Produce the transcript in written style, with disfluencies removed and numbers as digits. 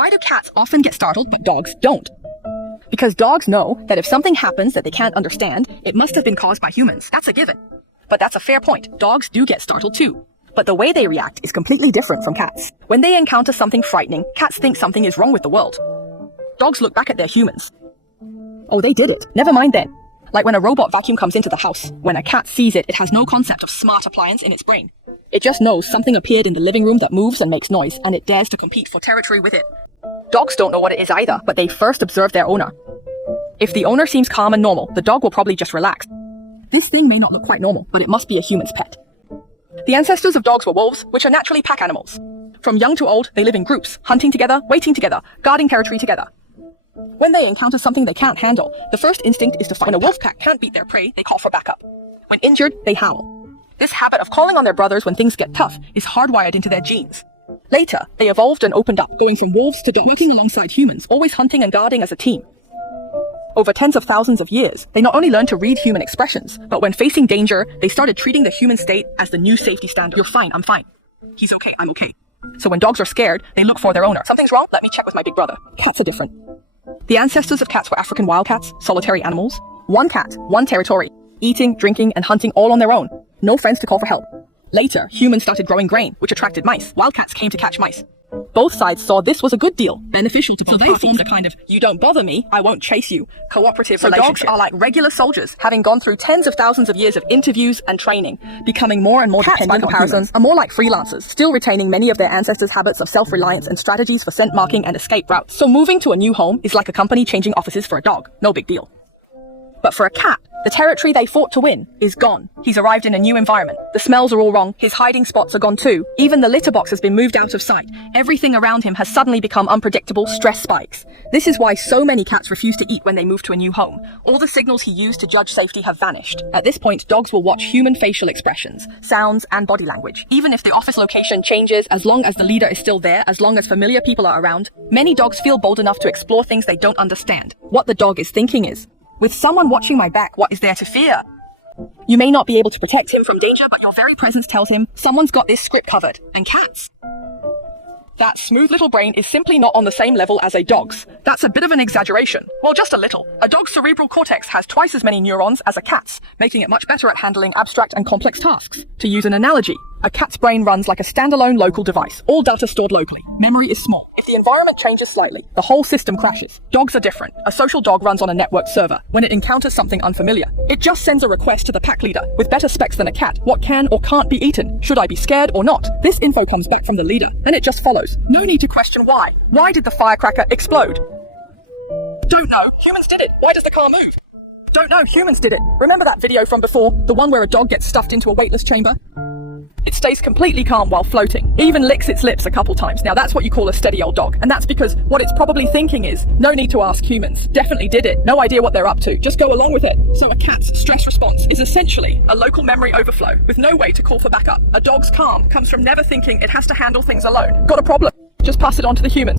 Why do cats often get startled but dogs don't? Because dogs know that if something happens that they can't understand, it must have been caused by humans. That's a given. But that's a fair point. Dogs do get startled too. But the way they react is completely different from cats. When they encounter something frightening, cats think something is wrong with the world. Dogs look back at their humans. Oh, they did it. Never mind then. Like when a robot vacuum comes into the house. When a cat sees it, it has no concept of smart appliance in its brain. It just knows something appeared in the living room that moves and makes noise, and it dares to compete for territory with it. Dogs don't know what it is either, but they first observe their owner. If the owner seems calm and normal, the dog will probably just relax. This thing may not look quite normal, but it must be a human's pet. The ancestors of dogs were wolves, which are naturally pack animals. From young to old, they live in groups, hunting together, waiting together, guarding territory together. When they encounter something they can't handle, the first instinct is to fight. When a wolf pack can't beat their prey, they call for backup. When injured, they howl. This habit of calling on their brothers when things get tough is hardwired into their genes. Later, they evolved and opened up, going from wolves to dogs, working alongside humans, always hunting and guarding as a team. Over tens of thousands of years, they not only learned to read human expressions, but when facing danger, they started treating the human state as the new safety standard. You're fine, I'm fine. He's okay, I'm okay. So when dogs are scared, they look for their owner. Something's wrong? Let me check with my big brother. Cats are different. The ancestors of cats were African wildcats, solitary animals. One cat, one territory, eating, drinking, and hunting all on their own. No friends to call for help. Later, humans started growing grain, which attracted mice. Wildcats came to catch mice. Both sides saw this was a good deal, beneficial to both parties. So they formed a kind of, you don't bother me, I won't chase you, cooperative relationship. Dogs are like regular soldiers, having gone through tens of thousands of years of interviews and training, becoming more and more dependent. Cats, by comparison, are more like freelancers, still retaining many of their ancestors' habits of self-reliance and strategies for scent marking and escape routes. So moving to a new home is like a company changing offices for a dog. No big deal. But for a cat, the territory they fought to win is gone. He's arrived in a new environment. The smells are all wrong. His hiding spots are gone too. Even the litter box has been moved out of sight. Everything around him has suddenly become unpredictable. Stress spikes. This is why so many cats refuse to eat when they move to a new home. All the signals he used to judge safety have vanished. At this point, dogs will watch human facial expressions, sounds, and body language. Even if the office location changes, as long as the leader is still there, as long as familiar people are around, many dogs feel bold enough to explore things they don't understand. What the dog is thinking is, with someone watching my back, what is there to fear? You may not be able to protect him from danger, but your very presence tells him someone's got this script covered. And cats? That smooth little brain is simply not on the same level as a dog's. That's a bit of an exaggeration. Well, just a little. A dog's cerebral cortex has twice as many neurons as a cat's, making it much better at handling abstract and complex tasks. To use an analogy, a cat's brain runs like a standalone local device, all data stored locally. Memory is small. If the environment changes slightly, the whole system crashes. Dogs are different. A social dog runs on a network server. When it encounters something unfamiliar, it just sends a request to the pack leader. With better specs than a cat, what can or can't be eaten? Should I be scared or not? This info comes back from the leader, and it just follows. No need to question why. Why did the firecracker explode? Don't know. Humans did it. Why does the car move? Don't know. Humans did it. Remember that video from before? The one where a dog gets stuffed into a weightless chamber? It stays completely calm while floating, even licks its lips a couple times. Now that's what you call a steady old dog. And that's because what it's probably thinking is, no need to ask humans. Definitely did it. No idea what they're up to. Just go along with it. So a cat's stress response is essentially a local memory overflow with no way to call for backup. A dog's calm comes from never thinking it has to handle things alone. Got a problem? Just pass it on to the human.